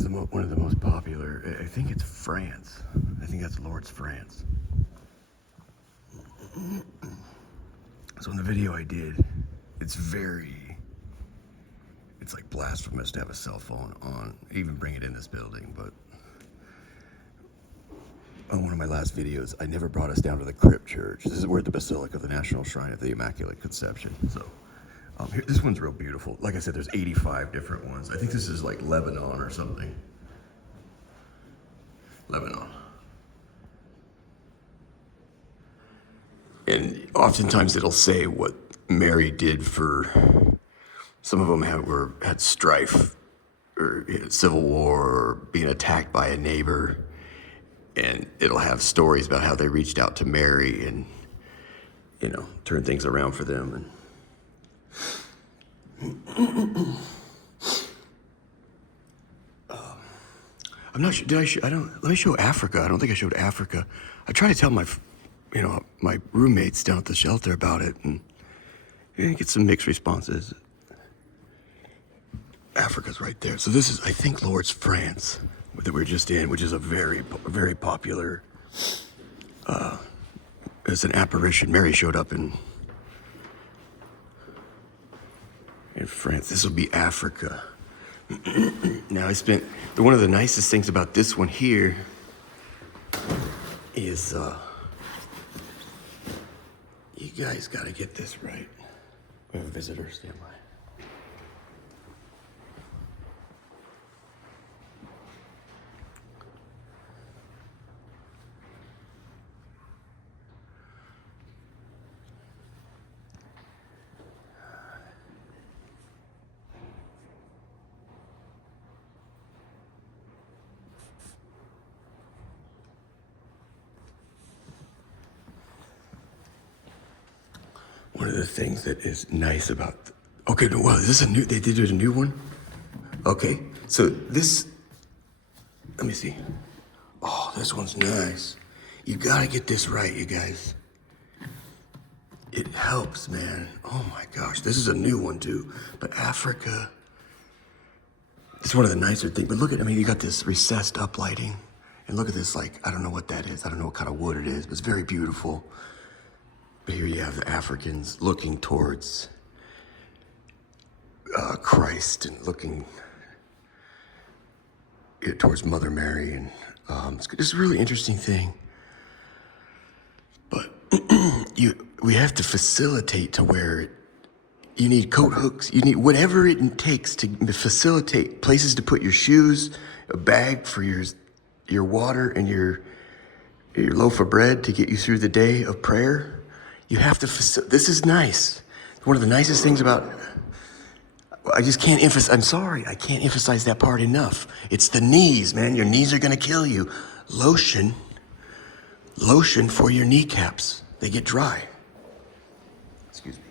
is one of the most popular. I think it's France. I think that's Lourdes, France. So in the video I did, it's like blasphemous to have a cell phone on, even bring it in this building, but on one of my last videos, I never brought us down to the crypt church. This is where the Basilica of the National Shrine of the Immaculate Conception. So here, this one's real beautiful. Like I said, there's 85 different ones. I think this is like Lebanon or something. Lebanon. And oftentimes it'll say what Mary did for, some of them had strife or civil war or being attacked by a neighbor. And it'll have stories about how they reached out to Mary and, you know, turned things around for them. And I'm not sure, let me show Africa. I don't think I showed Africa. I try to tell my roommates down at the shelter about it, and get some mixed responses. Africa's right there. So this is, I think, Lourdes, France, that we're just in, which is a very, very popular, it's an apparition. Mary showed up in France. This will be Africa. Now one of the nicest things about this one here is, you guys gotta get this right. We have a visitor, stand by. One of the things that is nice about, okay, well, is this they did a new one? Okay, so this, let me see. Oh, this one's nice. You gotta get this right, you guys. It helps, man. Oh my gosh, this is a new one too. But Africa, it's one of the nicer things. But look at, you got this recessed up lighting. And look at this, like, I don't know what that is. I don't know what kind of wood it is, but it's very beautiful. But here you have the Africans looking towards Christ and looking towards Mother Mary. And it's a really interesting thing. But we have to facilitate to where you need coat hooks. You need whatever it takes to facilitate places to put your shoes, a bag for your water, and your loaf of bread to get you through the day of prayer. You have to, this is nice. One of the nicest things about, I just can't emphasize, I'm sorry, I can't emphasize that part enough. It's the knees, man. Your knees are gonna kill you. Lotion for your kneecaps. They get dry. Excuse me.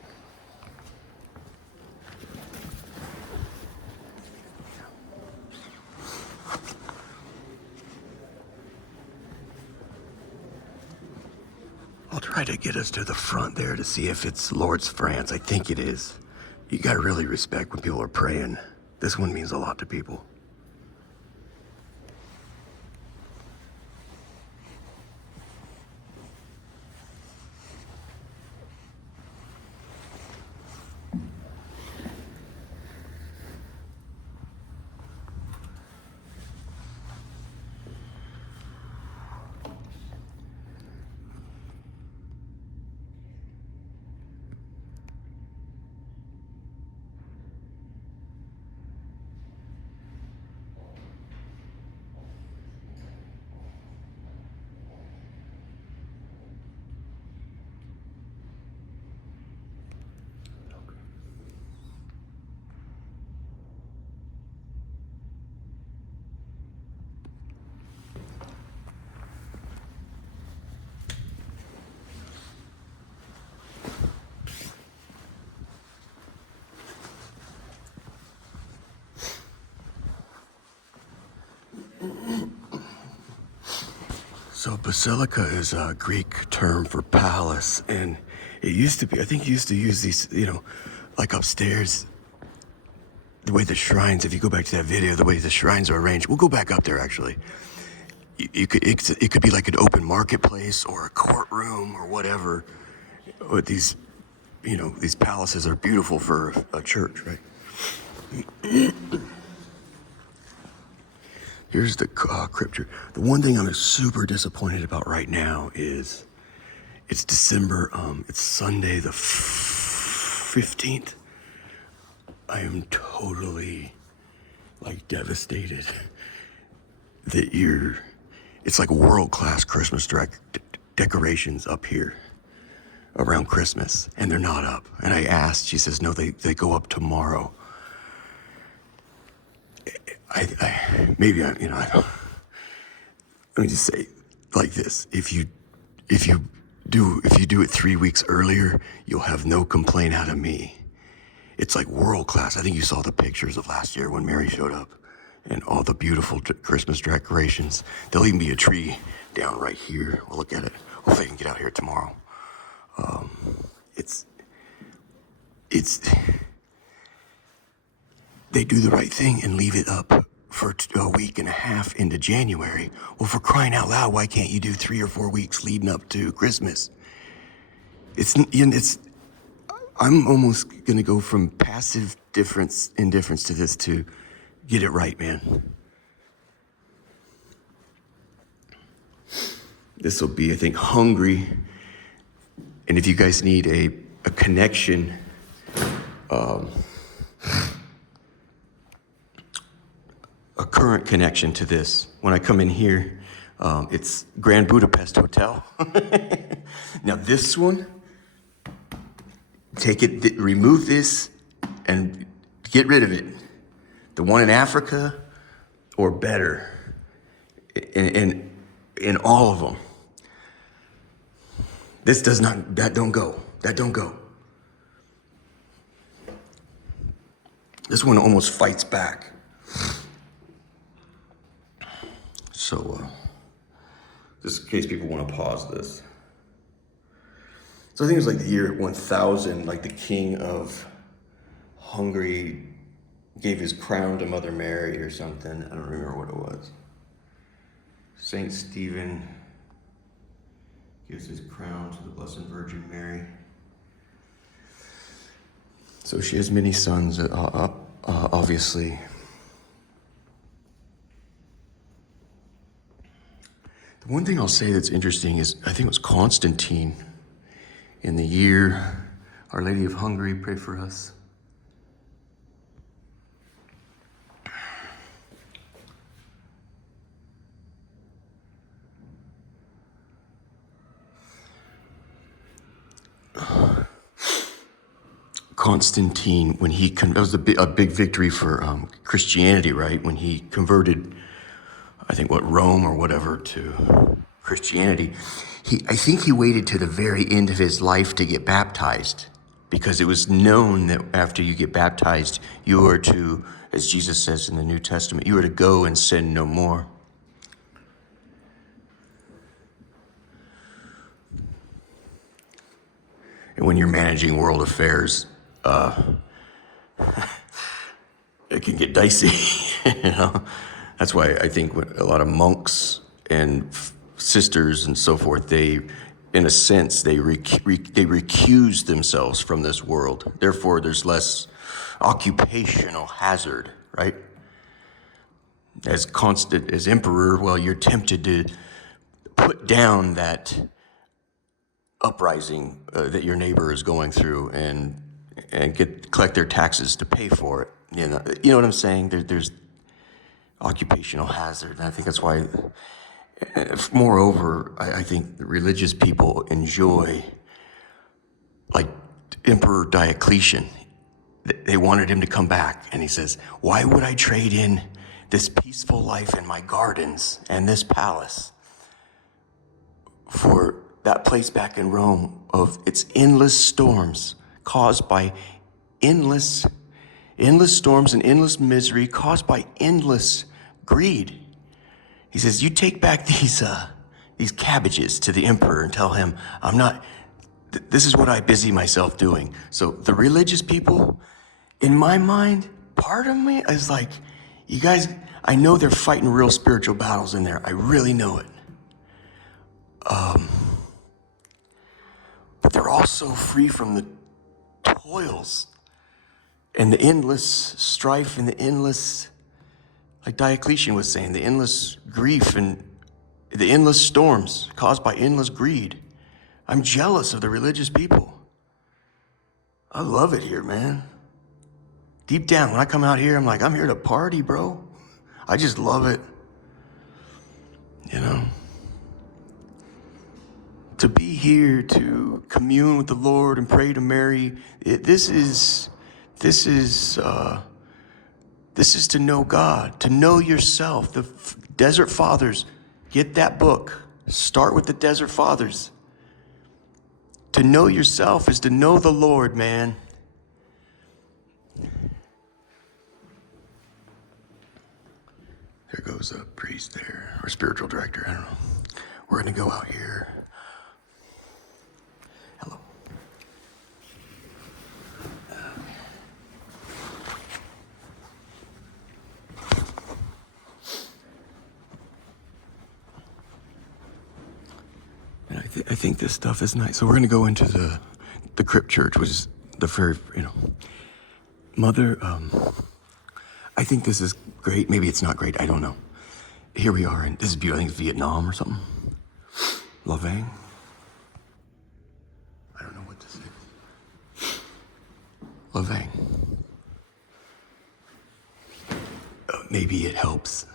I'll try to get us to the front there to see if it's Lourdes, France. I think it is. You gotta really respect when people are praying. This one means a lot to people. So basilica is a Greek term for palace, and it used to be, I think you used to use these, like upstairs, the way the shrines, if you go back to that video, the way the shrines are arranged, we'll go back up there actually. It could be like an open marketplace or a courtroom or whatever. But these, these palaces are beautiful for a church, right? Here's the scripture. The one thing I'm super disappointed about right now is it's December. It's Sunday the 15th. I am totally devastated that it's like world-class Christmas decorations up here around Christmas, and they're not up. And I asked, she says, no, they go up tomorrow. I don't. Let me just say like this: if you do it 3 weeks earlier, you'll have no complaint out of me. It's like world class. I think you saw the pictures of last year when Mary showed up, and all the beautiful Christmas decorations. There'll even be a tree down right here. We'll look at it. Hopefully, I can get out here tomorrow. They do the right thing and leave it up for a week and a half into January. Well, for crying out loud, why can't you do 3 or 4 weeks leading up to Christmas? I'm almost gonna go from passive indifference to this to get it right, man. This will be, I think, hungry. And if you guys need a connection, a current connection to this, when I come in here, it's Grand Budapest Hotel. Now this one, remove this and get rid of it. The one in Africa, or better, in all of them. That don't go. This one almost fights back. So, just in case people want to pause this. So I think it was the year 1000, the king of Hungary gave his crown to Mother Mary or something. I don't remember what it was. Saint Stephen gives his crown to the Blessed Virgin Mary. So she has many sons, obviously. The one thing I'll say that's interesting is, I think it was Constantine in the year, Our Lady of Hungary, pray for us. Constantine, when that was a big victory for Christianity, right? When he converted, I think Rome or whatever to Christianity. I think he waited to the very end of his life to get baptized, because it was known that after you get baptized, you are to, as Jesus says in the New Testament, you are to go and sin no more. And when you're managing world affairs, it can get dicey, That's why I think a lot of monks and sisters and so forth, they, in a sense, they recuse themselves from this world. Therefore, there's less occupational hazard, right? As emperor, well, you're tempted to put down that uprising that your neighbor is going through and collect their taxes to pay for it. You know what I'm saying? There's occupational hazard, and I think that's why. Moreover, I think religious people enjoy, Emperor Diocletian. They wanted him to come back, and he says, "Why would I trade in this peaceful life in my gardens and this palace for that place back in Rome of its endless storms caused by endless storms and endless misery caused by endless greed?" He says, "You take back these cabbages to the emperor and tell him, this is what I busy myself doing." So the religious people, in my mind, part of me is like, you guys, I know they're fighting real spiritual battles in there. I really know it. But they're also free from the toils and the endless strife and the endless, like Diocletian was saying, the endless grief and the endless storms caused by endless greed. I'm jealous of the religious people. I love it here, man. Deep down, when I come out here, I'm like, I'm here to party, bro. I just love it. You know? To be here, to commune with the Lord and pray to Mary, this is to know God, to know yourself. The Desert Fathers, get that book. Start with the Desert Fathers. To know yourself is to know the Lord, man. There goes a priest there, or spiritual director, I don't know. We're gonna go out here. Hello. And I think this stuff is nice. So we're gonna go into the crypt church, which is the very, Mother, I think this is great. Maybe it's not great. I don't know. Here we are, and this is beautiful. I think it's Vietnam or something. La Vang. I don't know what this is. La Vang. Maybe it helps.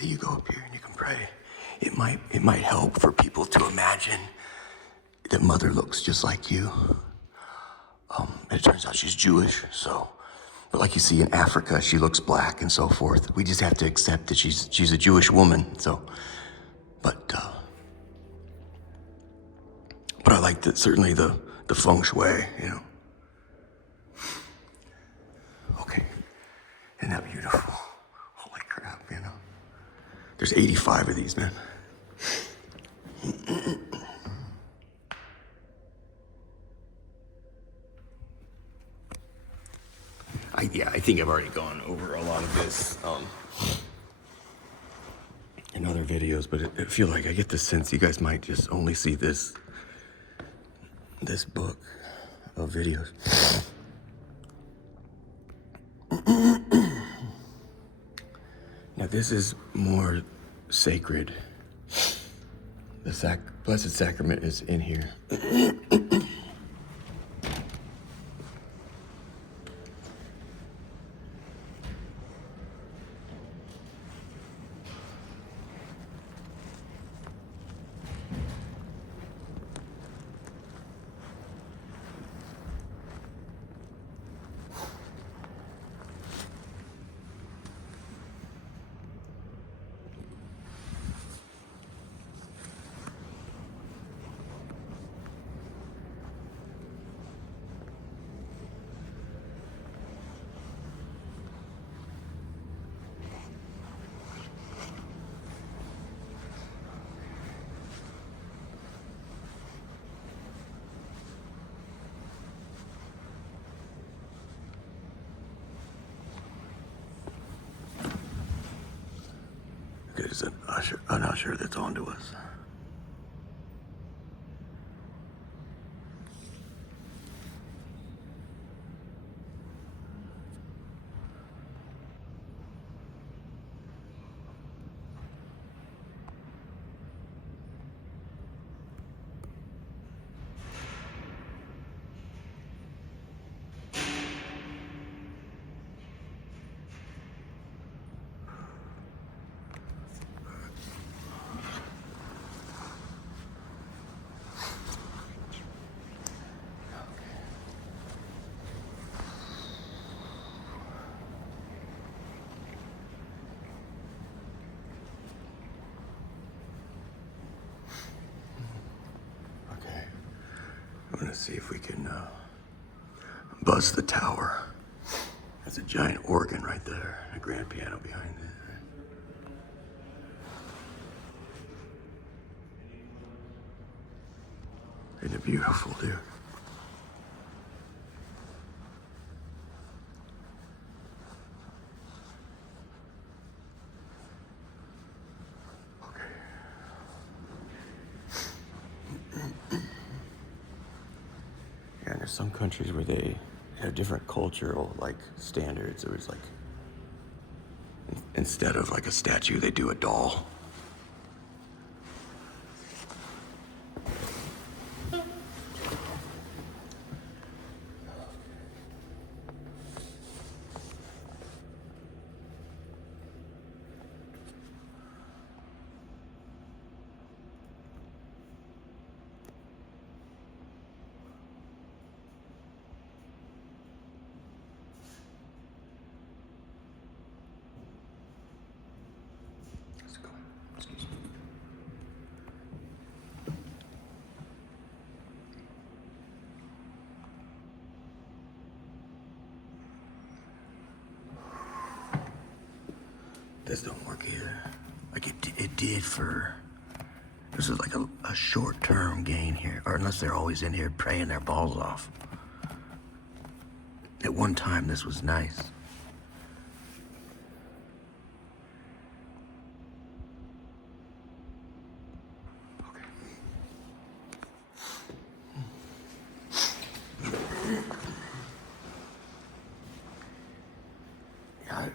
You go up here and you can pray. It might help for people to imagine that Mother looks just like you. It turns out she's Jewish, so, but like you see in Africa, she looks black and so forth. We just have to accept that she's a Jewish woman. So, but I like that, certainly the feng shui, Okay, isn't that beautiful? Holy crap, There's 85 of these, man. I think I've already gone over a lot of this in other videos, but I feel like I get the sense you guys might just only see this book of videos. Now this is more sacred. The Blessed Sacrament is in here. There's an usher that's on to us. I'm gonna see if we can buzz the tower. There's a giant organ right there, a grand piano behind it. Isn't it beautiful, dude? some countries where they have different cultural like standards. It was like instead of like a statue, they do a doll. Excuse me. This don't work either. Like it did for. This is like a short-term gain here, or unless they're always in here praying their balls off. At one time, this was nice.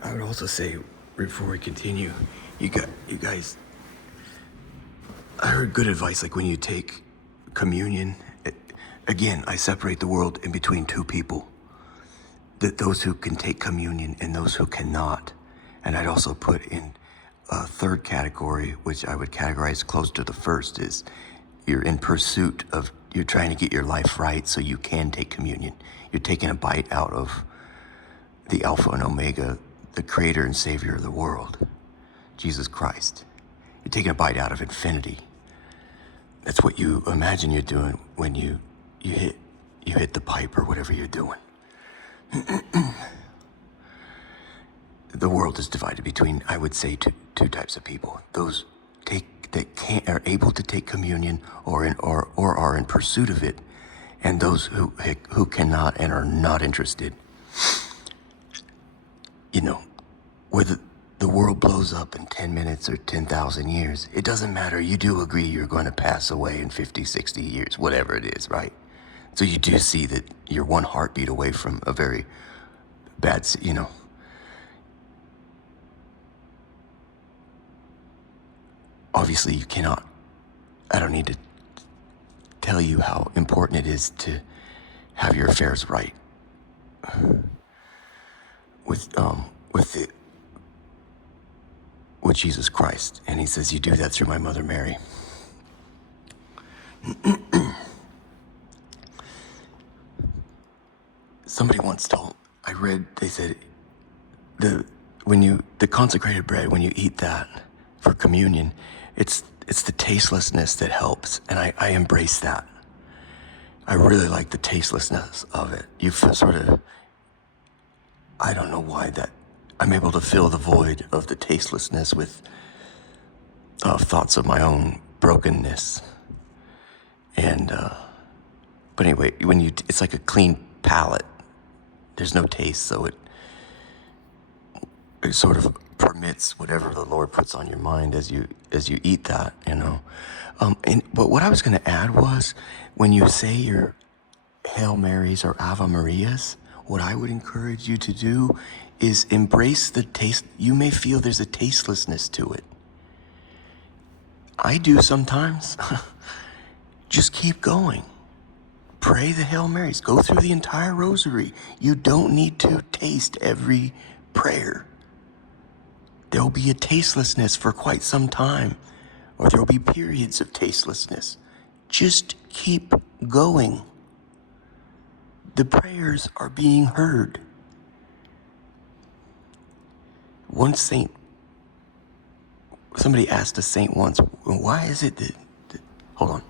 I would also say, before we continue, you guys. I heard good advice, like when you take communion. Again, I separate the world in between two people: those who can take communion and those who cannot. And I'd also put in a third category, which I would categorize close to the first, is you're in pursuit of, you're trying to get your life right so you can take communion. You're taking a bite out of the Alpha and Omega, the creator and savior of the world, Jesus Christ. You're taking a bite out of infinity. That's what you imagine you're doing when you hit the pipe or whatever you're doing. The world is divided between, I would say, two types of people: those that are able to take communion or are in pursuit of it, and those who cannot and are not interested. You know, whether the world blows up in 10 minutes or 10,000 years, it doesn't matter. You do agree you're going to pass away in 50, 60 years, whatever it is, right? So you do see that you're one heartbeat away from a very bad, obviously you cannot, I don't need to tell you how important it is to have your affairs right with Jesus Christ. And he says, you do that through my mother Mary. Somebody once told, I read, they said, the consecrated bread, when you eat that for communion, it's the tastelessness that helps. And I embrace that. I really like the tastelessness of it. You feel sort of, I don't know why that, I'm able to fill the void of the tastelessness with thoughts of my own brokenness. And, but anyway, it's like a clean palate. There's no taste, so it sort of permits whatever the Lord puts on your mind as you eat that, but what I was going to add was, when you say your Hail Marys or Ave Marias, what I would encourage you to do is embrace the taste. You may feel there's a tastelessness to it. I do sometimes. Just keep going. Pray the Hail Marys. Go through the entire rosary. You don't need to taste every prayer. There'll be a tastelessness for quite some time, or there'll be periods of tastelessness. Just keep going. The prayers are being heard. Somebody asked a saint once, why is it that hold on.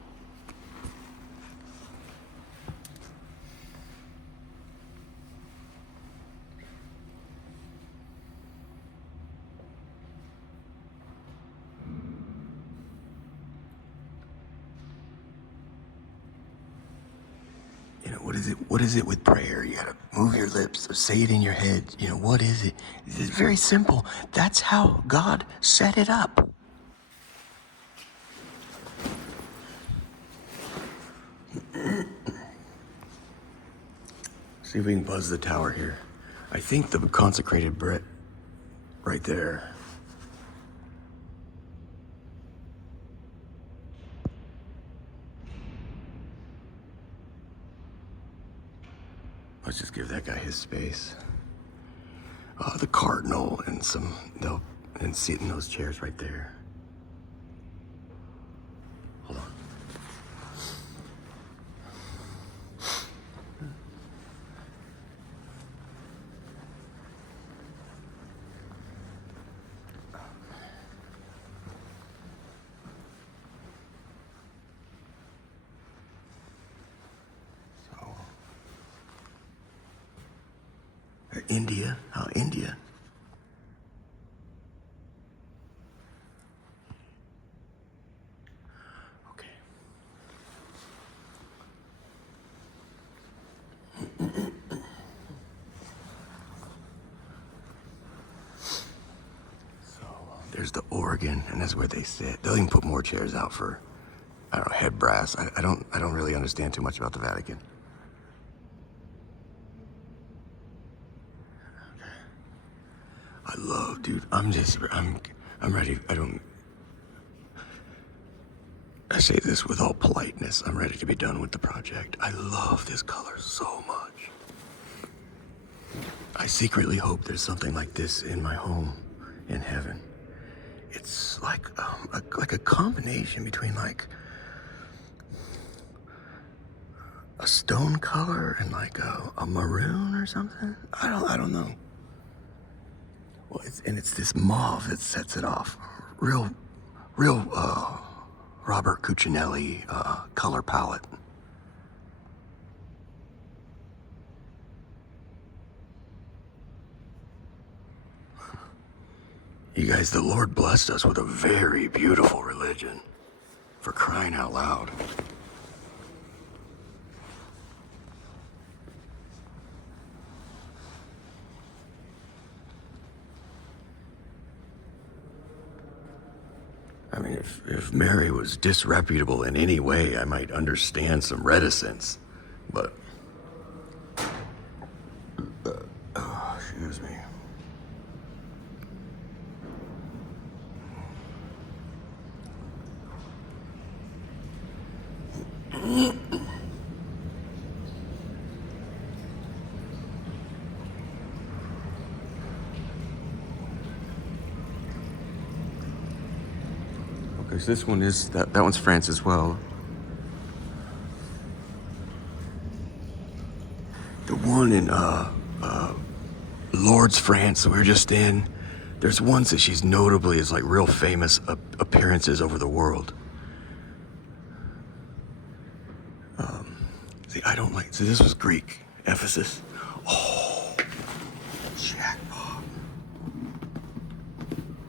What is it with prayer? You gotta move your lips or say it in your head. What is it? It's very simple. That's how God set it up. See if we can buzz the tower here. I think the consecrated Brett right there. Let's just give that guy his space. The cardinal and and sit in those chairs right there. Hold on. India. Oh, India. Okay. So there's the organ, and that's where they sit. They'll even put more chairs out for, I don't know, head brass. I don't really understand too much about the Vatican. I love, dude. I'm ready. I say this with all politeness. I'm ready to be done with the project. I love this color so much. I secretly hope there's something like this in my home in heaven. It's like a combination between like a stone color and like a maroon or something. I don't know. Well, it's this mauve that sets it off. Real Robert Cucinelli color palette. You guys, the Lord blessed us with a very beautiful religion. For crying out loud. I mean, if Mary was disreputable in any way, I might understand some reticence, but... excuse me. Okay, so this one is, that one's France as well. The one in Lourdes, France, that we were just in, there's ones that she's notably is like real famous appearances over the world. See, I don't like, so this was Greek, Ephesus. Oh, jackpot.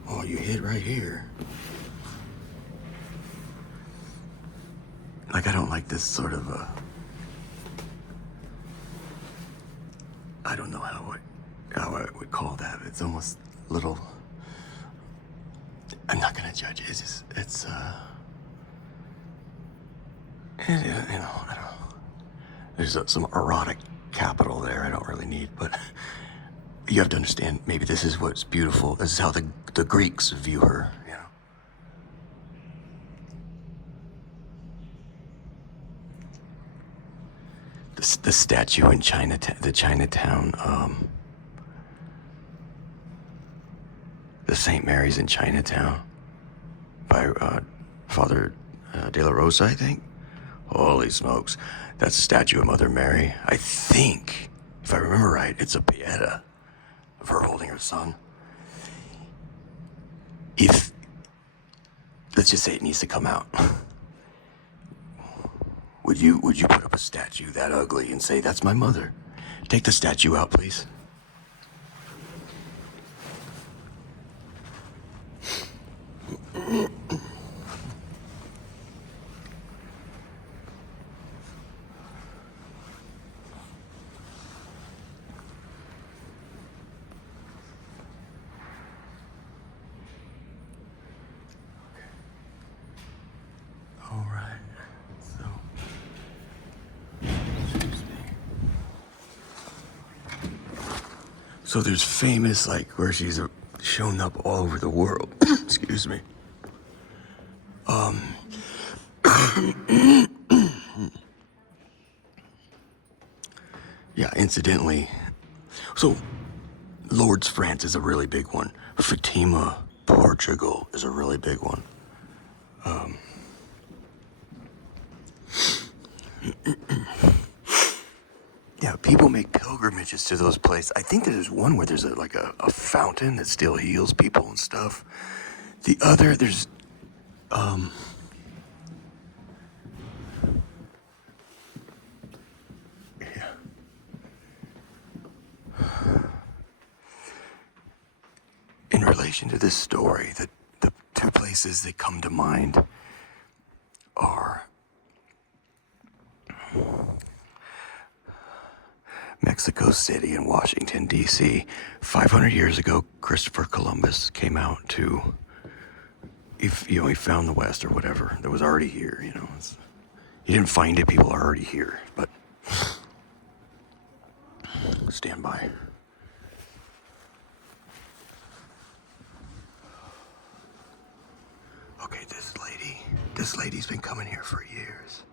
Oh, you hit right here. Like, I don't like this sort of I don't know how I would call that. It's almost a little, I'm not gonna judge it. It's you know, I don't know. There's some erotic capital there I don't really need, but you have to understand, maybe this is what's beautiful. This is how the Greeks view her, you know. The statue in Chinatown, the St. Mary's in Chinatown by Father De La Rosa, I think. Holy smokes. That's a statue of Mother Mary. I think, if I remember right, it's a Pieta of her holding her son. If, let's just say it needs to come out. Would you put up a statue that ugly and say, that's my mother? Take the statue out, please. All right, so, excuse me. So there's famous, like, where she's shown up all over the world. Excuse me. Yeah, incidentally. So Lourdes, France is a really big one. Fatima, Portugal is a really big one. Yeah, people make pilgrimages to those places. I think there's one where there's a fountain that still heals people and stuff. The other, there's yeah. In relation to this story, the two places that come to mind are Mexico City and Washington, D.C. 500 years ago, Christopher Columbus came out to, he found the West or whatever that was already here, He didn't find it, people are already here, but stand by. Okay, this lady's been coming here for years.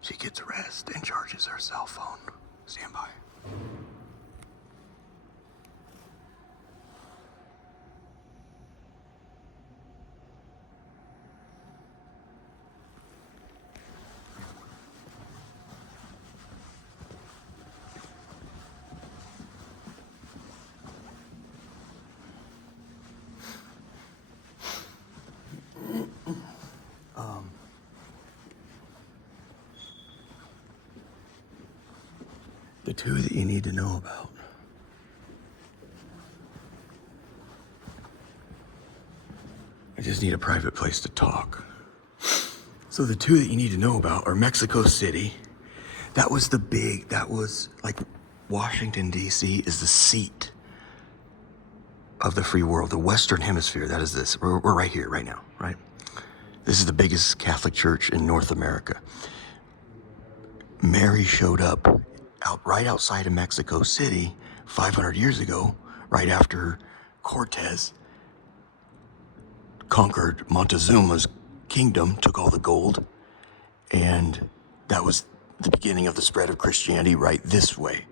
She gets rest and charges her cell phone. Stand by. The two that you need to know about. I just need a private place to talk. So the two that you need to know about are Mexico City. That was like Washington, D.C. is the seat of the free world, the Western Hemisphere. That is this. We're right here, right now, right? This is the biggest Catholic church in North America. Mary showed up right outside of Mexico City 500 years ago, right after Cortez conquered Montezuma's kingdom, took all the gold, and that was the beginning of the spread of Christianity right this way.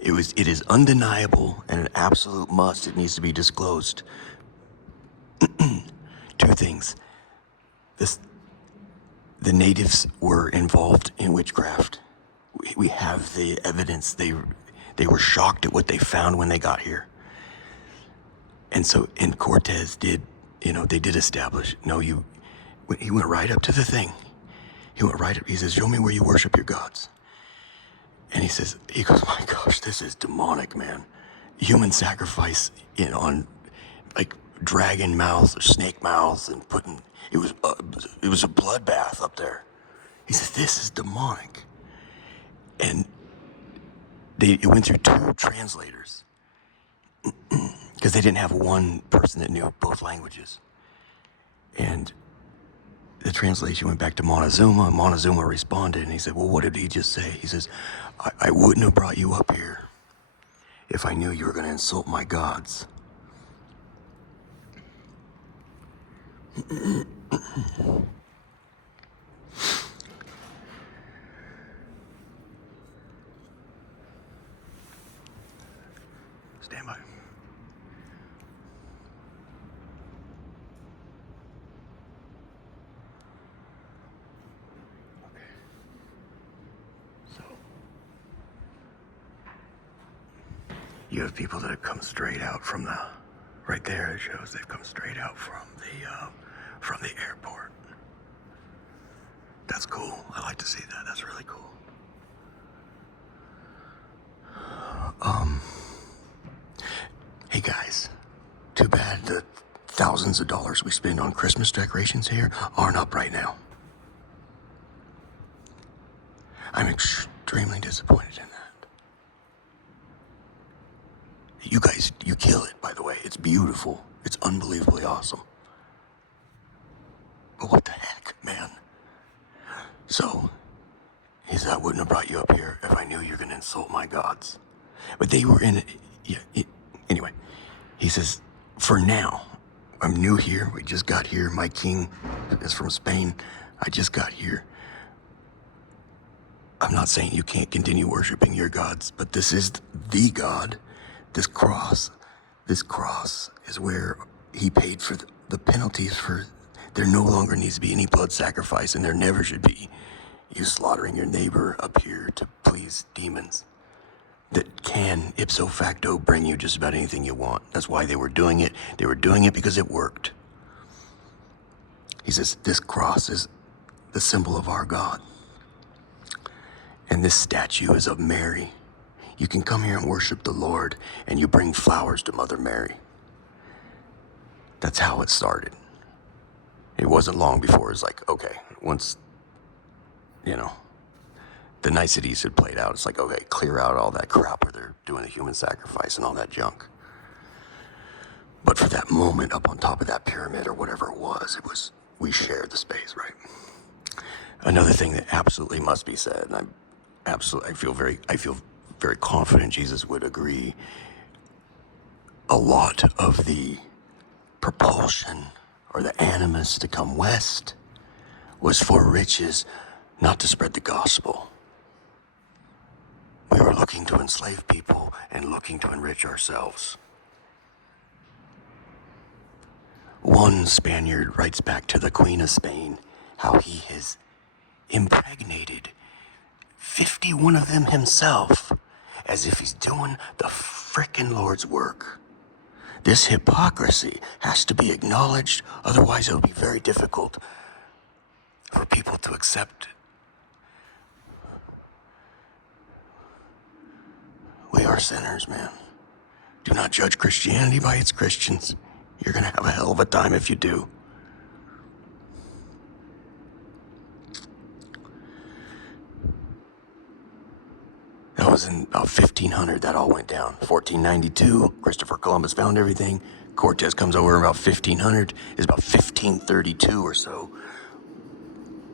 It is undeniable and an absolute must. It needs to be disclosed. Two things. The natives were involved in witchcraft. We have the evidence. They were shocked at what they found when they got here. And Cortez did, they did establish, he went right up to the thing. He went right up, he says, show me where you worship your gods. And he goes, my gosh, this is demonic, man. Human sacrifice on like dragon mouths or snake mouths and it was a bloodbath up there. He says, this is demonic. And it went through two translators because they didn't have one person that knew both languages. And the translation went back to Montezuma, and Montezuma responded, and he said, well, what did he just say? He says, I wouldn't have brought you up here if I knew you were going to insult my gods. Stand by. You have people that have come straight out from right there. It shows they've come straight out from the airport. That's cool. I like to see that. That's really cool. Hey guys, too bad the thousands of dollars we spend on Christmas decorations here aren't up right now. I'm extremely disappointed in that. You guys, you kill it, by the way. It's beautiful. It's unbelievably awesome. But what the heck, man? So, he said, I wouldn't have brought you up here if I knew you were going to insult my gods. But they were in it. Anyway, he says, for now, I'm new here. We just got here. My king is from Spain. I just got here. I'm not saying you can't continue worshiping your gods, but this is the God. This cross is where he paid for the penalties for. There no longer needs to be any blood sacrifice, and there never should be. You slaughtering your neighbor up here to please demons that can, ipso facto, bring you just about anything you want. That's why they were doing it. They were doing it because it worked. He says, this cross is the symbol of our God. And this statue is of Mary. You can come here and worship the Lord, and you bring flowers to Mother Mary. That's how it started. It wasn't long before it was like, okay, once, the niceties had played out, it's like, okay, clear out all that crap where they're doing the human sacrifice and all that junk. But for that moment up on top of that pyramid or whatever it was, we shared the space, right? Another thing that absolutely must be said, and I feel very confident Jesus would agree, a lot of the propulsion or the animus to come west was for riches, not to spread the gospel. We were looking to enslave people and looking to enrich ourselves. One Spaniard writes back to the Queen of Spain how he has impregnated 51 of them himself, as if he's doing the frickin' Lord's work. This hypocrisy has to be acknowledged, otherwise it'll be very difficult for people to accept. We are sinners, man. Do not judge Christianity by its Christians. You're gonna have a hell of a time if you do. That was in about 1500 that all went down. 1492, Christopher Columbus found everything. Cortez comes over in about 1500. It's about 1532 or so.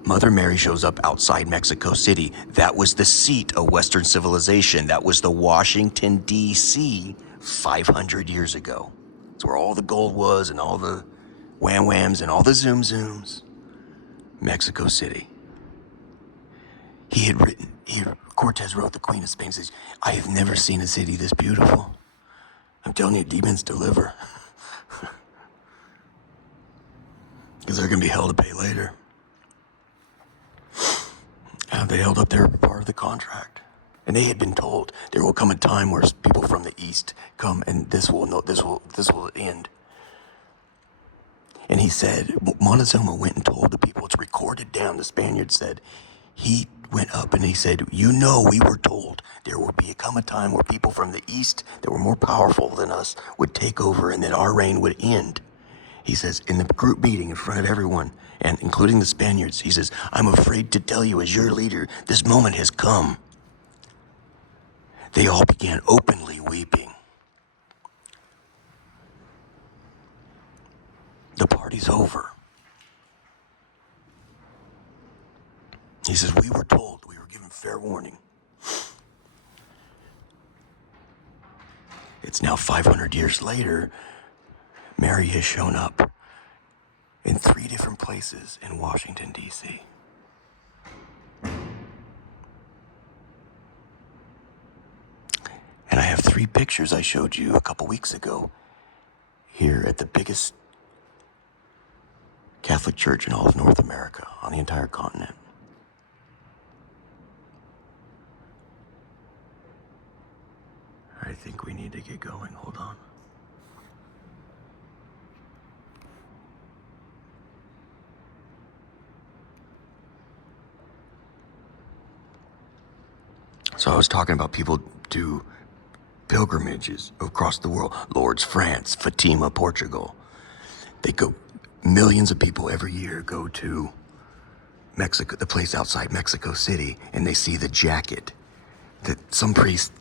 Mother Mary shows up outside Mexico City. That was the seat of Western civilization. That was the Washington, D.C. 500 years ago. It's where all the gold was and all the wham-whams and all the zoom-zooms. Mexico City. Cortez wrote the Queen of Spain, says, I have never seen a city this beautiful. I'm telling you, demons deliver. Because they're going to be hell to pay later. And they held up their part of the contract. And they had been told there will come a time where people from the east come and this will end. And he said, Montezuma went and told the people, it's recorded down, the Spaniard said, he went up and he said, we were told there will come a time where people from the east that were more powerful than us would take over and that our reign would end. He says, in the group meeting in front of everyone, and including the Spaniards, he says, I'm afraid to tell you as your leader, this moment has come. They all began openly weeping. The party's over. He says, we were told, we were given fair warning. It's now 500 years later. Mary has shown up in 3 different places in Washington, D.C. And I have 3 pictures I showed you a couple weeks ago here at the biggest Catholic church in all of North America, on the entire continent. I think we need to get going. Hold on. So I was talking about people do pilgrimages across the world. Lourdes, France, Fatima, Portugal. They go, millions of people every year go to Mexico, the place outside Mexico City, and they see the jacket that some priest,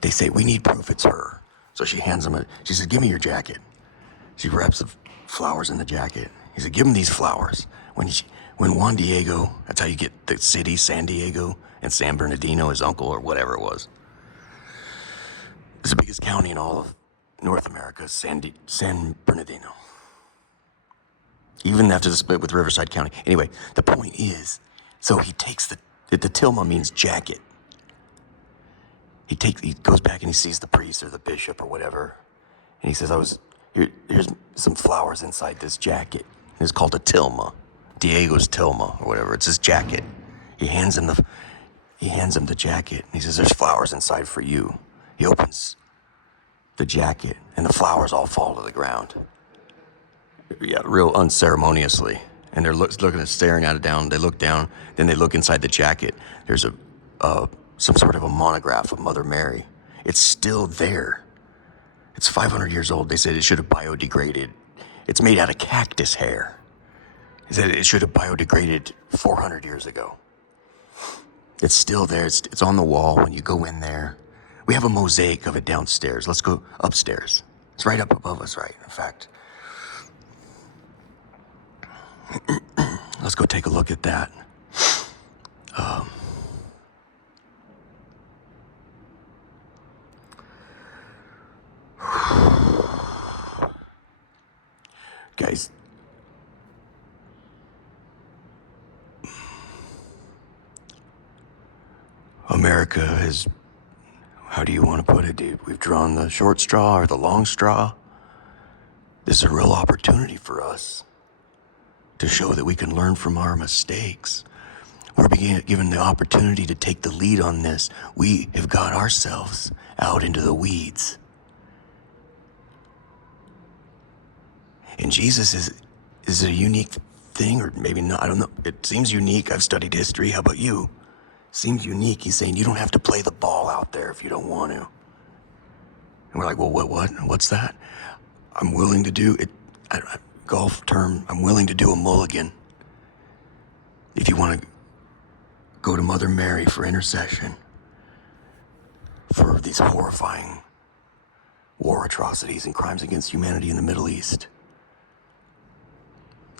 they say, we need proof it's her. So she hands him she says, give me your jacket. She wraps the flowers in the jacket. He said, give him these flowers. When Juan Diego, that's how you get the city, San Diego, and San Bernardino, his uncle or whatever it was. It's the biggest county in all of North America, San Bernardino. Even after the split with Riverside County. Anyway, the point is, so he takes the tilma means jacket. He goes back and he sees the priest or the bishop or whatever, and he says, here's some flowers inside this jacket. And it's called a tilma, Diego's tilma or whatever. It's his jacket. He hands him the jacket, and he says, there's flowers inside for you. He opens the jacket, and the flowers all fall to the ground. Yeah, real unceremoniously. And they're staring at it down. They look down, then they look inside the jacket. There's some sort of a monograph of Mother Mary. It's still there. It's 500 years old. They said it should have biodegraded. It's made out of cactus hair. They said it should have biodegraded 400 years ago. It's still there. It's on the wall when you go in there. We have a mosaic of it downstairs. Let's go upstairs. It's right up above us, right? In fact, let's go take a look at that. Guys, America has, how do you want to put it, dude? We've drawn the short straw or the long straw. This is a real opportunity for us to show that we can learn from our mistakes. We're being given the opportunity to take the lead on this. We have got ourselves out into the weeds. And Jesus is a unique thing, or maybe not, I don't know. It seems unique. I've studied history. How about you? Seems unique. He's saying you don't have to play the ball out there if you don't want to. And we're like, well, what's that? I'm willing to do it. Golf term, I'm willing to do a mulligan. If you want to go to Mother Mary for intercession for these horrifying war atrocities and crimes against humanity in the Middle East.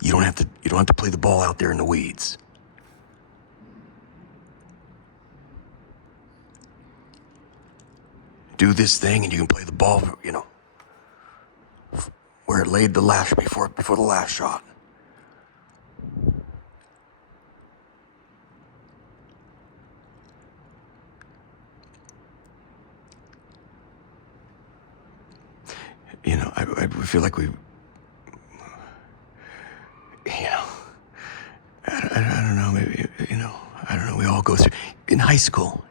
You don't have to play the ball out there in the weeds. Do this thing and you can play the ball, where it laid the last before the last shot. I feel like I don't know, maybe, I don't know, we all go through, in high school,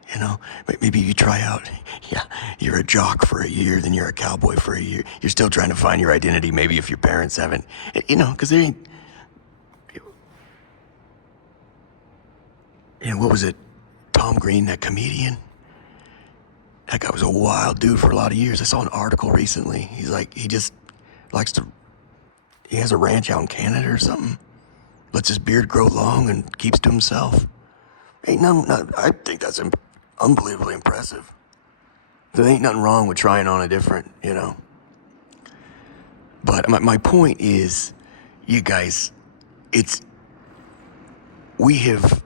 maybe you try out, you're a jock for a year, then you're a cowboy for a year, you're still trying to find your identity, maybe if your parents haven't, because they ain't, what was it, Tom Green, that comedian? That guy was a wild dude for a lot of years. I saw an article recently, he's like, he just likes to, he has a ranch out in Canada or something, lets his beard grow long and keeps to himself. I think that's unbelievably impressive. There ain't nothing wrong with trying on a different, But my point is, you guys, we have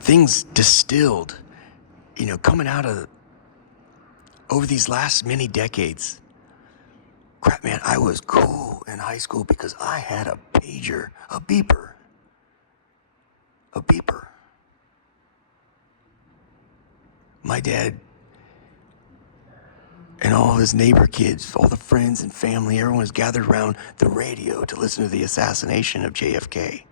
things distilled, coming out of over these last many decades. Crap, man, I was cool in high school because I had a pager, a beeper. My dad and all his neighbor kids, all the friends and family, everyone was gathered around the radio to listen to the assassination of JFK.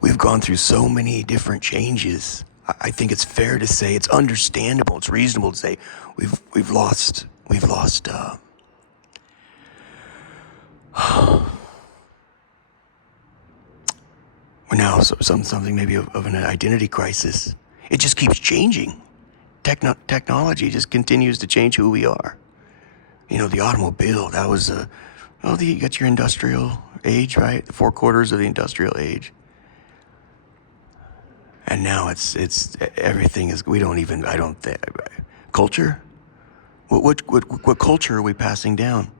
We've gone through so many different changes. I think it's fair to say, it's understandable, it's reasonable to say we've lost we're now something maybe of an identity crisis. It just keeps changing. Technology just continues to change who we are. The automobile, that was you got your industrial age, right? The 4 quarters of the industrial age. And now it's everything is, culture? What culture are we passing down?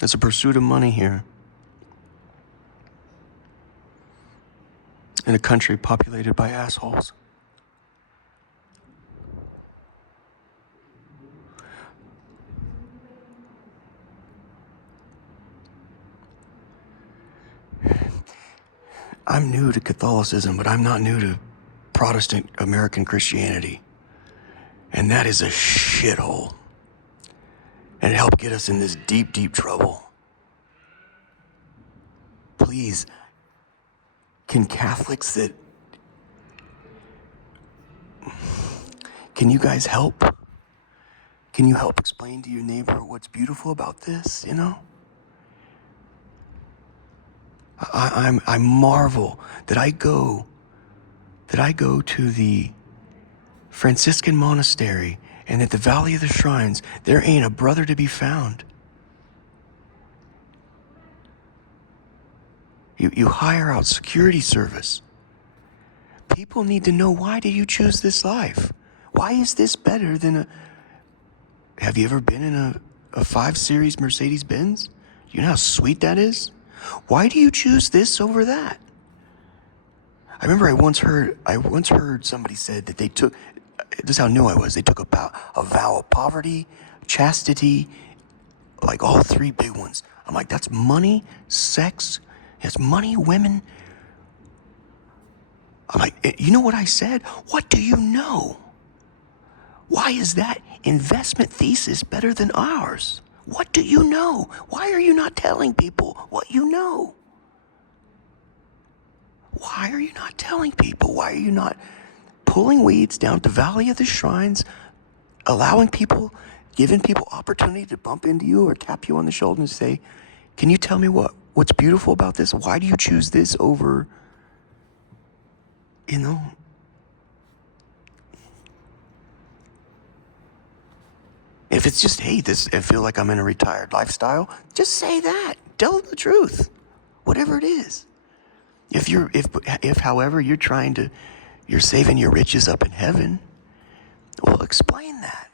There's a pursuit of money here. In a country populated by assholes. I'm new to Catholicism, but I'm not new to Protestant American Christianity. And that is a shithole. And it helped get us in this deep, deep trouble. Please, can Catholics can you guys help? Can you help explain to your neighbor what's beautiful about this, you know? I marvel that I go to the Franciscan monastery and at the Valley of the Shrines, there ain't a brother to be found. You hire out security service. People need to know, why do you choose this life? Why is this better than have you ever been in a 5 Series Mercedes-Benz? Do you know how sweet that is? Why do you choose this over that? I remember I once heard somebody said that they took, this is how new I was, they took a vow of poverty, chastity, like all 3 big ones. I'm like, that's money, sex, it's money, women. I'm like, you know what I said? What do you know? Why is that investment thesis better than ours? What do you know? Why are you not telling people what you know? Why are you not telling people? Why are you not pulling weeds down to Valley of the Shrines, allowing people, giving people opportunity to bump into you or tap you on the shoulder and say, can you tell me what's beautiful about this? Why do you choose this over, you know? If it's just, hey, I feel like I'm in a retired lifestyle, just say that. Tell them the truth, whatever it is. If however you're saving your riches up in heaven, well, explain that.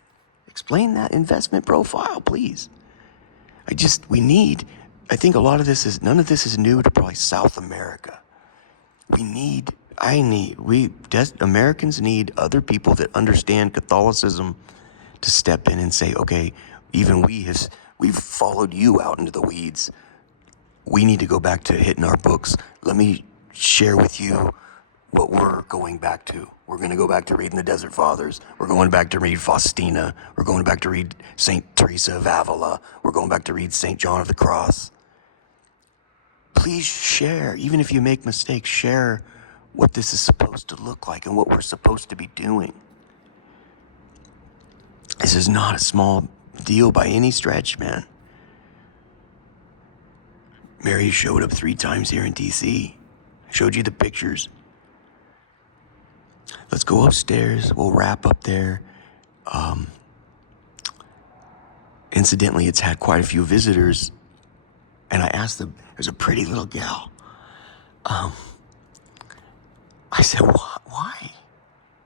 Explain that investment profile, please. I think none of this is new to probably South America. Americans need other people that understand Catholicism to step in and say, okay, even we've followed you out into the weeds. We need to go back to hitting our books. Let me share with you what we're going back to. We're going to go back to reading the Desert Fathers. We're going back to read Faustina. We're going back to read St. Teresa of Avila. We're going back to read St. John of the Cross. Please share, even if you make mistakes, share what this is supposed to look like and what we're supposed to be doing. This is not a small deal by any stretch, man. Mary showed up 3 times here in DC. I showed you the pictures. Let's go upstairs. We'll wrap up there. Incidentally, it's had quite a few visitors. And I asked them, there's a pretty little gal. I said, why?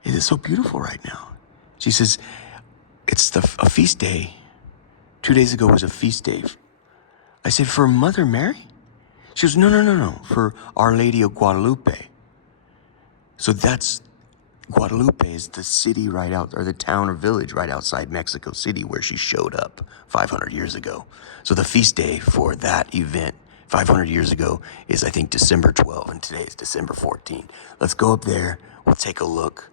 It is so beautiful right now. She says, it's a feast day. 2 days ago was a feast day. I said, for Mother Mary? She goes, no, for Our Lady of Guadalupe. So Guadalupe is the city or the town or village right outside Mexico City where she showed up 500 years ago. So the feast day for that event 500 years ago is, I think, December 12, and today is December 14. Let's go up there. We'll take a look.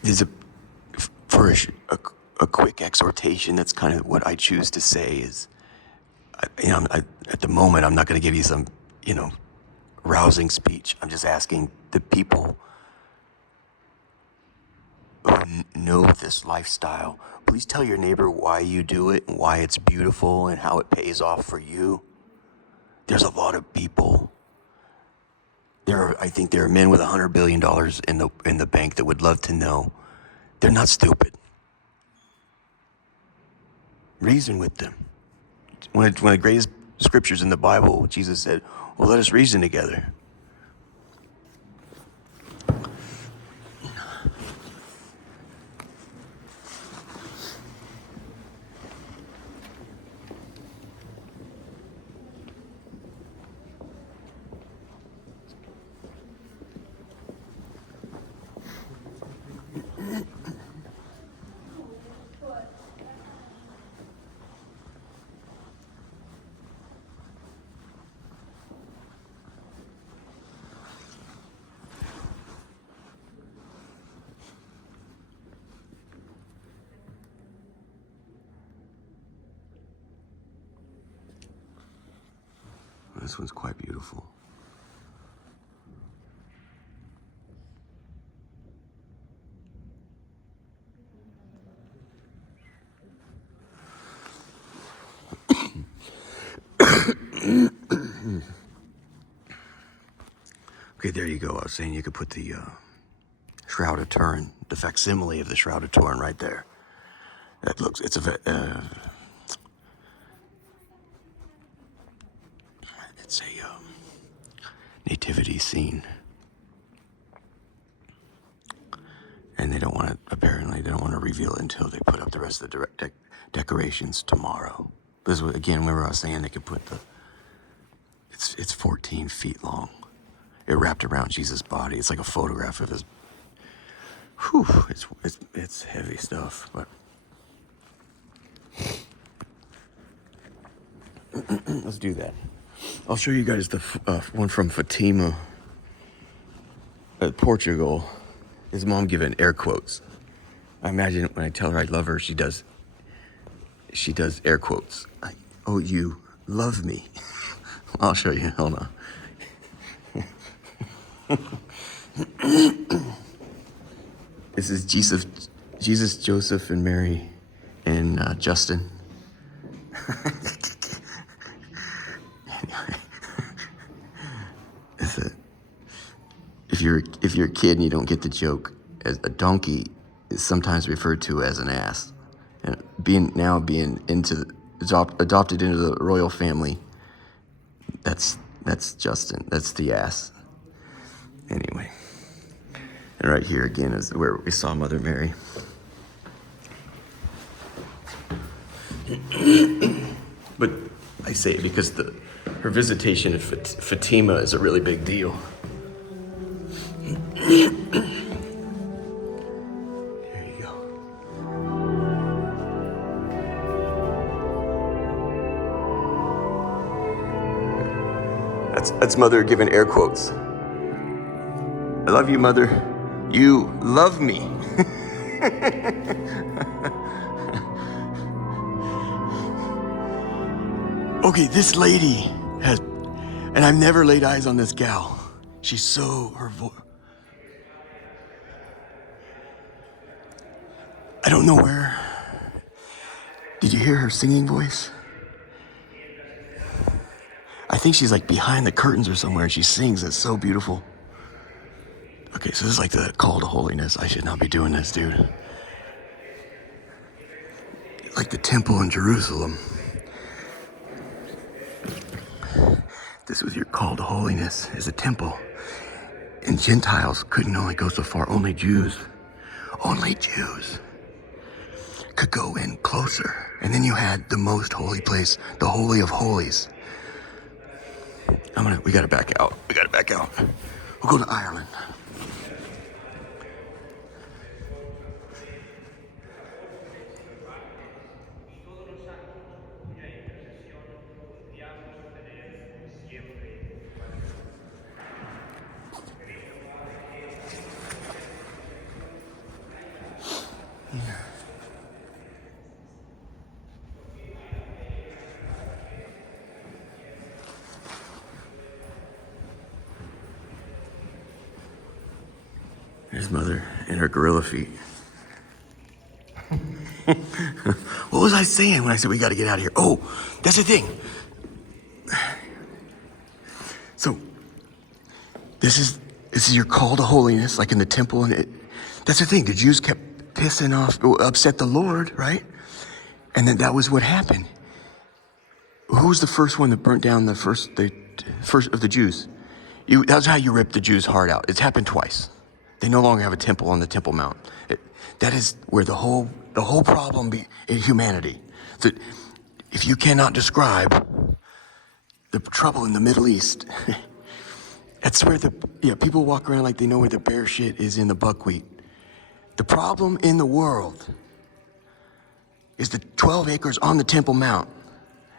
There's a quick exhortation. That's kind of what I choose to say is, at the moment, I'm not going to give you some, rousing speech. I'm just asking the people who know this lifestyle, please tell your neighbor why you do it and why it's beautiful and how it pays off for you. There's a lot of people. I think there are men with $100 billion in the bank that would love to know. They're not stupid. Reason with them. One of the greatest scriptures in the Bible, Jesus said, well, let us reason together. this one's quite beautiful. Okay, there you go. I was saying you could put the Shroud of Turin, the facsimile of the Shroud of Turin right there. That looks, it's a nativity scene. And they don't want to, apparently, they don't want to reveal it until they put up the rest of the decorations tomorrow. This was, again, remember I was saying they could put the, it's 14 feet long. It wrapped around Jesus' body. It's like a photograph of his, whew, it's heavy stuff, but. Let's do that. I'll show you guys the one from Fatima, Portugal. His mom giving air quotes. I imagine when I tell her I love her, she does air quotes. Oh, you love me. I'll show you. Hold on. This is Jesus, Joseph, and Mary, and Justin. If you're a kid and you don't get the joke, as a donkey is sometimes referred to as an ass, and being adopted into the royal family, that's Justin. That's the ass. Anyway, and right here again is where we saw Mother Mary. But I say it because her visitation at Fatima is a really big deal. There you go. That's Mother giving air quotes. I love you, Mother. You love me. Okay, this lady has, and I've never laid eyes on this gal. She's so, her voice. I don't know where. Did you hear her singing voice? I think she's like behind the curtains or somewhere and she sings. It's so beautiful. Okay, so this is like the call to holiness. I should not be doing this, dude. Like the temple in Jerusalem. This was your call to holiness, is a temple. And Gentiles couldn't only go so far, only Jews could go in closer. And then you had the most holy place, the Holy of Holies. We gotta back out. We'll go to Ireland. There's Mother in her gorilla feet. What was I saying when I said we got to get out of here? Oh, that's the thing. So, this is your call to holiness, like in the temple, and that's the thing. The Jews kept pissing off, upset the Lord, right? And then that was what happened. Who was the first one that burnt down the first of the Jews? That's how you rip the Jews' heart out. It's happened twice. They no longer have a temple on the Temple Mount. That is where the whole problem in humanity. That if you cannot describe the trouble in the Middle East, that's where people walk around like they know where the bear shit is in the buckwheat. The problem in the world is the 12 acres on the Temple Mount.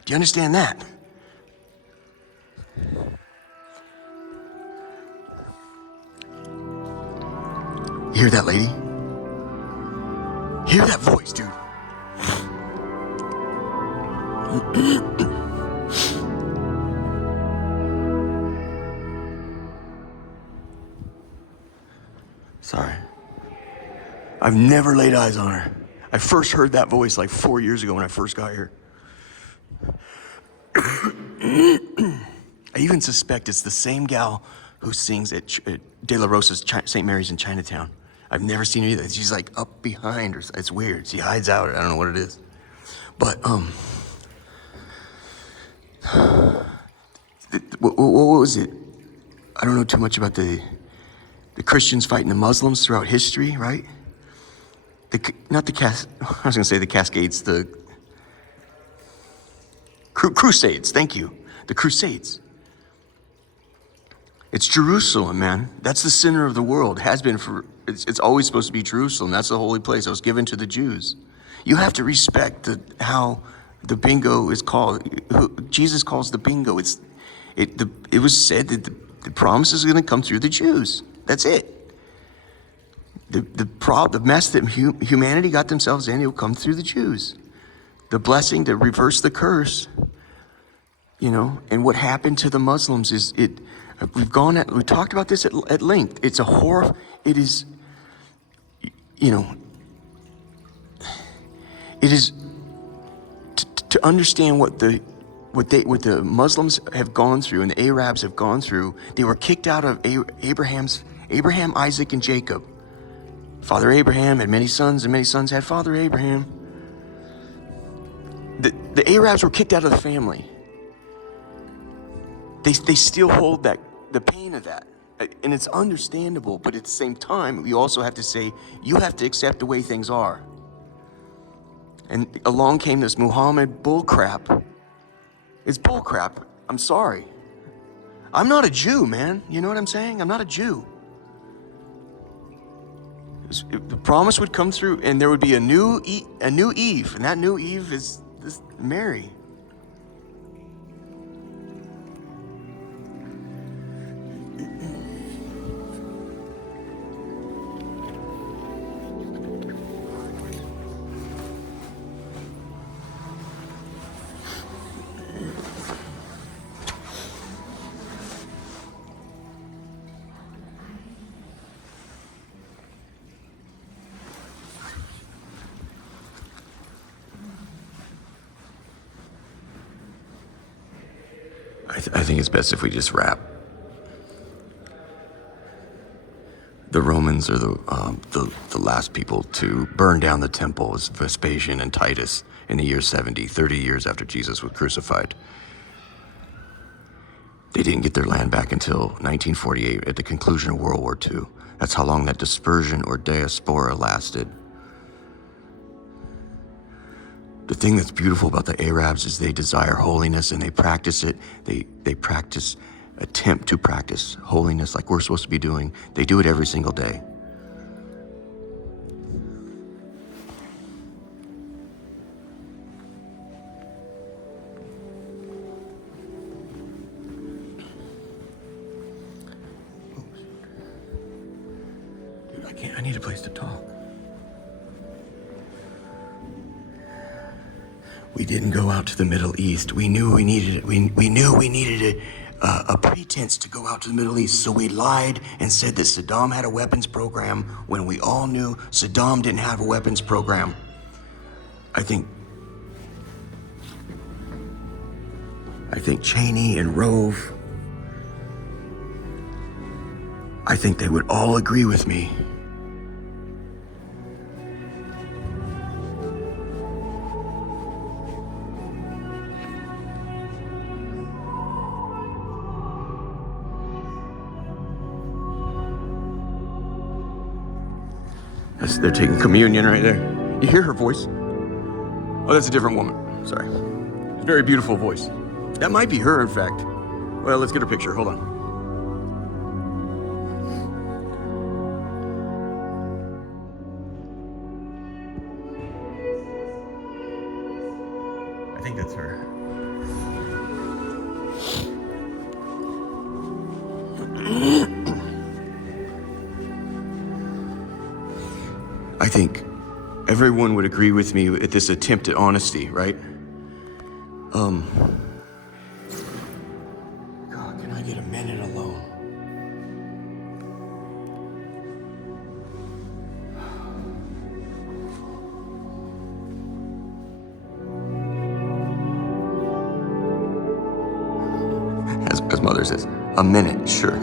Do you understand that? You hear that, lady? Hear that voice, dude. Sorry. I've never laid eyes on her. I first heard that voice like 4 years ago when I first got here. I even suspect it's the same gal who sings at De La Rosa's St. Mary's in Chinatown. I've never seen her either. She's like up behind her. It's weird. She hides out. I don't know what it is. But, what was it? I don't know too much about the Christians fighting the Muslims throughout history, right? I was gonna say the Cascades, the Crusades, thank you. The Crusades. It's Jerusalem, man. That's the center of the world. Has been it's always supposed to be Jerusalem. That's the holy place that was given to the Jews. You have to respect how the bingo is called. Jesus calls the bingo. It was said that the promise is gonna come through the Jews. That's it. The mess that humanity got themselves in, it will come through the Jews. The blessing to reverse the curse, and what happened to the Muslims is we talked about this at length. It's a horror. It is, it is to understand what the Muslims have gone through and the Arabs have gone through. They were kicked out of Abraham, Isaac, and Jacob. Father Abraham had many sons, and many sons had Father Abraham. The Arabs were kicked out of the family. They still hold the pain of that. And it's understandable, but at the same time, we also have to say, you have to accept the way things are. And along came this Muhammad bullcrap. It's bullcrap. I'm sorry. I'm not a Jew, man. You know what I'm saying? I'm not a Jew. The promise would come through, and there would be a new Eve, and that new Eve is this Mary. I think it's best if we just wrap. The Romans are the last people to burn down the temple was Vespasian and Titus in the year 70, 30 years after Jesus was crucified. They didn't get their land back until 1948 at the conclusion of World War II. That's how long that dispersion or diaspora lasted. The thing that's beautiful about the Arabs is they desire holiness and they practice it. They attempt to practice holiness like we're supposed to be doing. They do it every single day. Dude, I need a place to talk. We didn't go out to the Middle East. We knew we needed it. We knew we needed a pretense to go out to the Middle East. So we lied and said that Saddam had a weapons program when we all knew Saddam didn't have a weapons program. I think Cheney and Rove, I think they would all agree with me. They're taking communion right there. You hear her voice? Oh, that's a different woman. Sorry. Very beautiful voice. That might be her, in fact. Well, let's get her picture. Hold on. I think that's her. I think everyone would agree with me at this attempt at honesty, right? God, can I get a minute alone? his mother says, a minute, sure.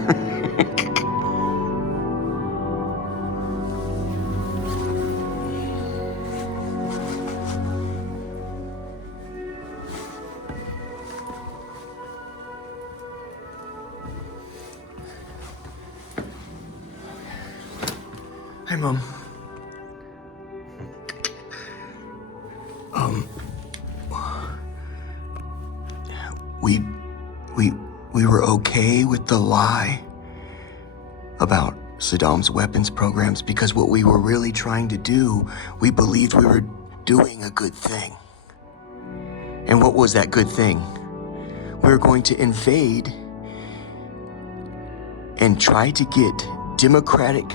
Hi, Mom. We, we were okay with the lie about Saddam's weapons programs because what we were really trying to do, we believed we were doing a good thing. And what was that good thing? We were going to invade and try to get democratic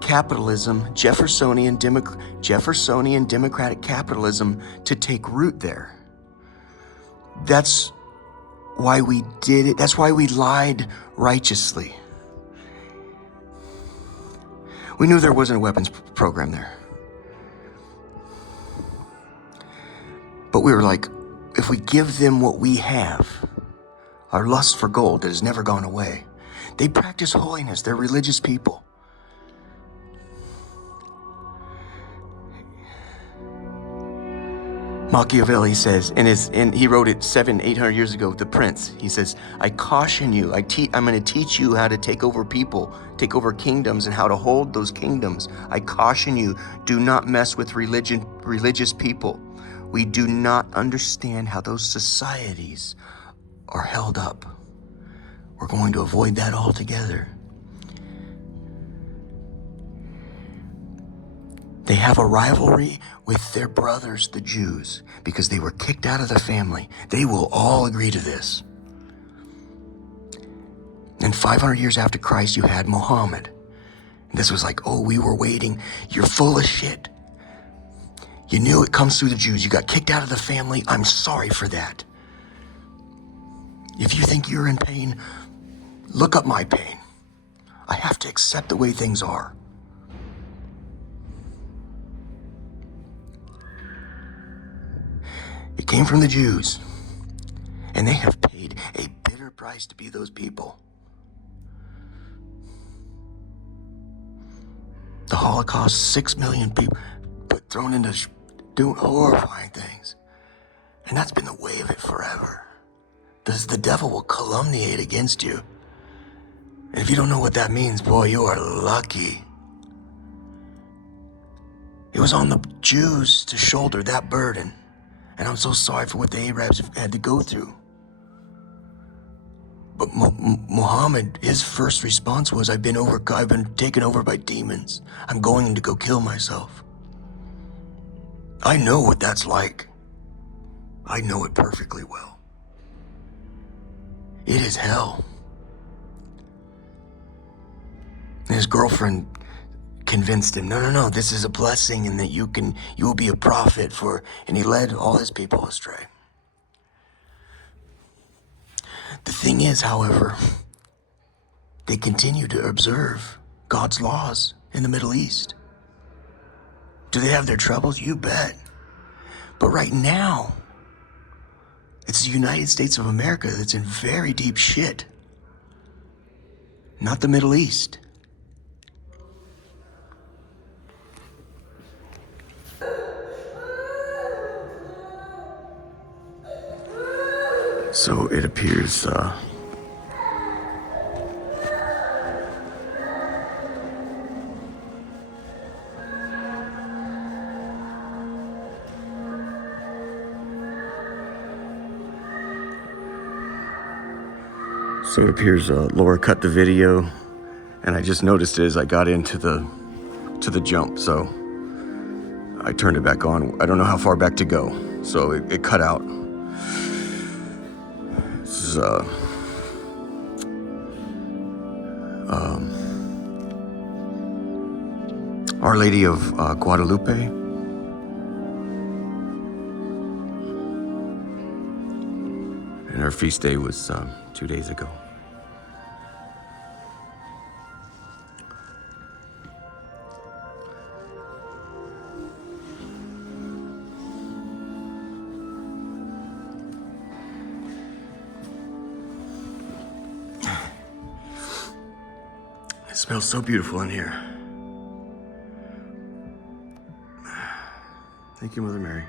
capitalism, Jeffersonian democratic capitalism to take root there. That's why we did it. That's why we lied righteously. We knew there wasn't a weapons program there. But we were like, if we give them what we have, our lust for gold that has never gone away, they practice holiness, they're religious people. Machiavelli says, and he wrote it 700-800 years ago, The Prince. He says, I caution you, I'm going to teach you how to take over people, take over kingdoms, and how to hold those kingdoms. I caution you, do not mess with religious people. We do not understand how those societies are held up. We're going to avoid that altogether. They have a rivalry with their brothers, the Jews, because they were kicked out of the family. They will all agree to this. And 500 years after Christ, you had Muhammad. And this was like, oh, we were waiting. You're full of shit. You knew it comes through the Jews. You got kicked out of the family. I'm sorry for that. If you think you're in pain, look up my pain. I have to accept the way things are. It came from the Jews, and they have paid a bitter price to be those people. The Holocaust, 6 million people thrown into doing horrifying things. And that's been the way of it forever. The devil will calumniate against you. And if you don't know what that means, boy, you are lucky. It was on the Jews to shoulder that burden. And I'm so sorry for what the Arabs have had to go through. But Muhammad, his first response was, I've been taken over by demons. I'm going to go kill myself. I know what that's like. I know it perfectly well. It is hell. And his girlfriend convinced him, no, this is a blessing and that you will be a prophet and he led all his people astray. The thing is, however, they continue to observe God's laws in the Middle East. Do they have their troubles? You bet. But right now, it's the United States of America that's in very deep shit. Not the Middle East. So it appears, Laura cut the video, and I just noticed it as I got into the jump, so I turned it back on. I don't know how far back to go, so it cut out. This is Our Lady of Guadalupe. And her feast day was 2 days ago. smells so beautiful in here. Thank you, Mother Mary.